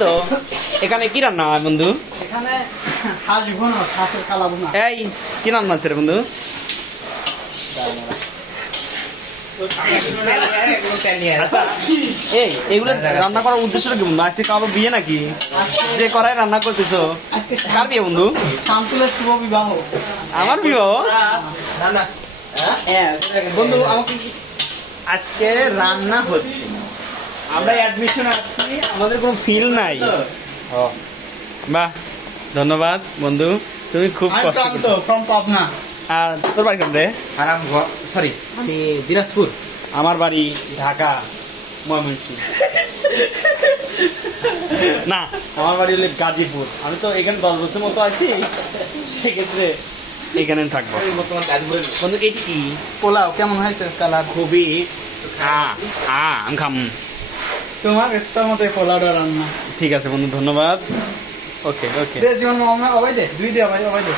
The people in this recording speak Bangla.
তো এখানে কি রান্না হয় বন্ধু? এখানে হাঁস ভুনা, হাঁসের কালা ভুনা। এই কি রান্না আছে রে বন্ধু? আচ্ছা, এই এগুলো রান্না করার উদ্দেশ্যটা কি বন্ধু? আজকে কারো বিয়ে নাকি? যে করাই রান্না করতেছো আজকে কার বিয়ে বন্ধু? শামসুলের শুভ বিবাহ। আমার বিবাহ? বন্ধু আমাকে আজকে রান্না হচ্ছে, আমরা অ্যাডমিশন আসছি, আমাদের কোনো ফিল নাই। বাহ, ধন্যবাদ বন্ধু, তুমি খুব আমি কষ্ট প্রান্ত করছো। ফ্রম পাবনা। আর তোর বাড়ি কোন রে? সরি দিনাজপুর। আমার বাড়ি ঢাকা, ময়মনসিংহ। না, আমার বাড়ি হলে গাজীপুর। আমি তো এখানে 10 বছর মতো আছি, সেক্ষেত্রে এখানে থাকবো। বন্ধু এটি কি? পোলাও কেমন হয়েছে কালার? খুবই আমি খাম। তোমার ইচ্ছা মতো পোলাওটা রান্না। ঠিক আছে বন্ধু, ধন্যবাদ। ওকে ওকে। দে জীবন অবাই দে, দুই দে অবাই দে।